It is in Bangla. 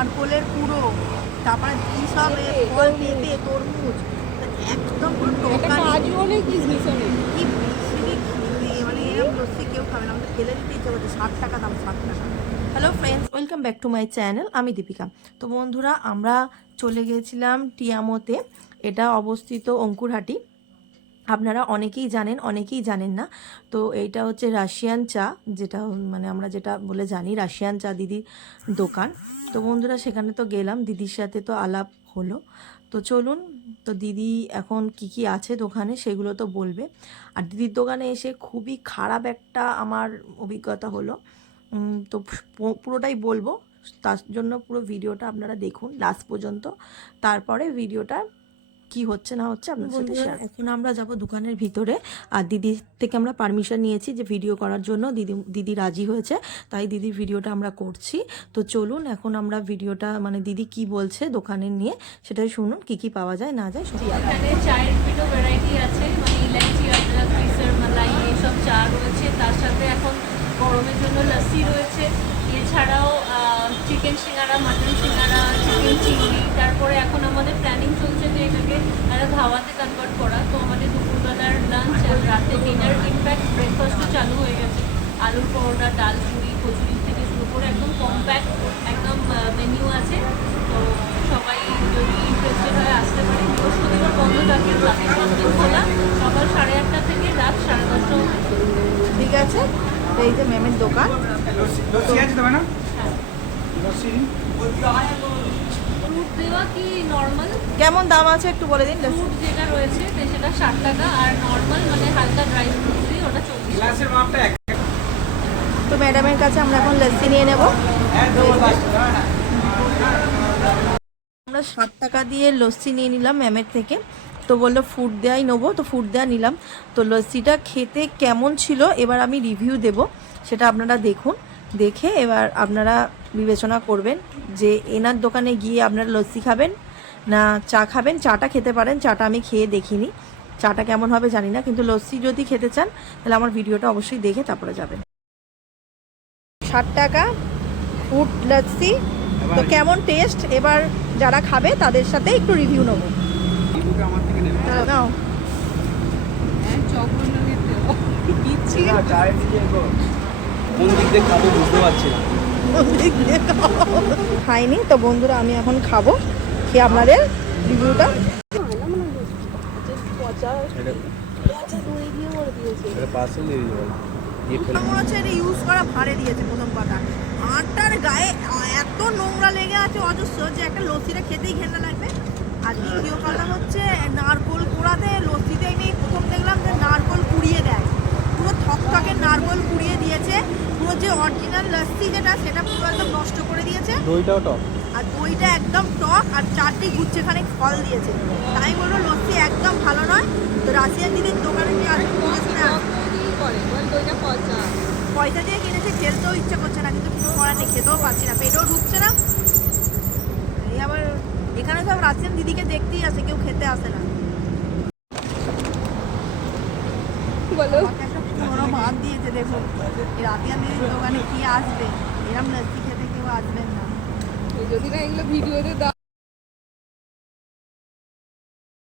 নারকোলের পুরো, তারপরে কি সব ফল, পেঁপে, তরমুজ, একদম পুরো টকা কি বিশালি খেলে, মানে এরকম লস্যি কেউ খাবে না, আমাদের ফেলে দিতে ইচ্ছে করছে। 60 টাকা দাম, 60 টাকা। Hello friends, welcome back to my channel, আমি দীপিকা। তো বন্ধুরা, আমরা চলে গিয়েছিলাম টিয়ামোতে। এটা অবস্থিত অঙ্কুরহাটি। আপনারা অনেকেই জানেন, অনেকেই জানেন না। তো এইটা হচ্ছে রাশিয়ান চা, যেটা মানে আমরা যেটা বলে জানি রাশিয়ান চা দিদির দোকান। তো বন্ধুরা, সেখানে তো গেলাম, দিদির সাথে তো আলাপ হলো। তো চলুন, তো দিদি এখন কি কি আছে দোকানে সেগুলো তো বলবে। আর দিদির দোকানে এসে খুবই খারাপ একটা আমার অভিজ্ঞতা হলো। তো পুরোটাই বলবো, তার জন্য পুরো ভিডিওটা আপনারা দেখুন লাস্ট পর্যন্ত, তারপরে ভিডিওটা কি হচ্ছে না হচ্ছে আপনার সাথে শেয়ার। এখন আমরা যাব দোকানের ভিতরে, আর দিদির থেকে আমরা পারমিশন নিয়েছি যে ভিডিও করার জন্য। দিদি রাজি হয়েছে, তাই দিদির ভিডিওটা আমরা করছি। তো চলুন, এখন আমরা ভিডিওটা মানে দিদি কি বলছে দোকানের নিয়ে সেটাই শুনুন, কি কি পাওয়া যায় না যায়। এখানে চায়ের বিভিন্ন ভ্যারাইটি আছে, মানে ইলাইচি, আদরক, কেসর, মালাই এইসব চা রয়েছে। তার সাথে এখন গরমের জন্য লস্যি রয়েছে। এছাড়াও চিকেন সিঙ্গারা, মাটন সিঙ্গারা, চিকেন চিংড়ি। তারপরে এখন আমাদের প্ল্যানিং চলছে যে এটাকে একটা ধাওয়াতে কনভার্ট করা। তো আমাদের দুপুরবেলার লাঞ্চ আর রাতে ডিনার, ইনফ্যাক্ট ব্রেকফাস্টও চালু হয়ে গেছে। আলুর পরোটা, ডাল, পুরি, কচুরি থেকে শুরু করে একদম কম্প্যাক্ট একদম মেনু আছে। তো সবাই যদি ইন্টারেস্টেড হয় আসতে পারে। বৃহস্পতিবার বন্ধ থাকে, বাকি সব দিন খোলা, সকাল 8:30 থেকে রাত 10:30 অবধি। ঠিক আছে, তো এই যে ম্যামের দোকান। ফ্রুট দেওয়া কি নর্মাল? কেমন দাম আছে একটু বলে দিন। ফ্রুট যেটা রয়েছে সেটা 60 টাকা, আর নর্মাল মানে হালকা ড্রাই ফ্রুট দিয়ে ওটা 40 টাকা। তো ম্যাডামের কাছে আমরা এখন লস্যি নিয়ে নেব। আমরা 60 টাকা দিয়ে লস্যি নিয়ে নিলাম ম্যামের থেকে। তো বললো ফুড দেওয়াই নেবো, তো ফুড দেওয়া নিলাম। তো লস্যিটা খেতে কেমন ছিল এবার আমি রিভিউ দেব, সেটা আপনারা দেখুন। দেখে এবার আপনারা বিবেচনা করবেন যে এনার দোকানে গিয়ে আপনারা লস্যি খাবেন না চা খাবেন। চাটা খেতে পারেন, চাটা আমি খেয়ে দেখিনি, চাটা কেমন হবে জানি না, কিন্তু লস্যি যদি খেতে চান তাহলে আমার ভিডিওটা অবশ্যই দেখে তারপরে যাবেন। 60 টাকা ফুড লস্যি, তো কেমন টেস্ট এবার যারা খাবে তাদের সাথে একটু রিভিউ নেবো। নাও, খাইনি তো বন্ধুরা, আমি এখন খাবো, খেয়ে আপনাদের রিভিউটা। মনে হচ্ছে এটা ইউজ করা ভাড়ে দিয়েছে প্রথম কথা। আটার গায়ে এত নোংরা লেগে আছে অজস্র, যে একটা লস্যিটা খেতেই ঘেন্না লাগবে। আর দ্বিতীয় কথা হচ্ছে নারকোল কোড়াতে লস্যিতে আমি প্রথম দেখলাম যে নারকোল কুড়িয়ে দেয়, পুরো থকথকে নারকোল কুড়িয়ে দিয়েছে। পুরো যে অরিজিনাল লস্যি যেটা সেটা পুরো একদম নষ্ট করে দিয়েছে। দইটাও টক, আর দইটা একদম টক, আর চারটি গুচ্ছেখানে ফল দিয়েছে। তাই বলবো লস্যি একদম ভালো নয়। তো রাশিয়ান দিদির দোকানে গিয়ে আর পয়সা দিয়ে কিনেছে, খেলতেও ইচ্ছা করছে না, কিন্তু কিছু করার নেই, খেতেও পাচ্ছি না, পেটেও ঢুকছে না। এই আবার এখানে সব রাশিয়ান দিদিকে দেখতেই আসে, কেউ খেতে আসে না। ভাত দিয়েছে দেখুন, এই রাশিয়ান দিদির দোকানে কি আসবে, এরম লস্যি খেতে কেউ আসবেন না। যদি না এগুলো ভিডিওতে দাও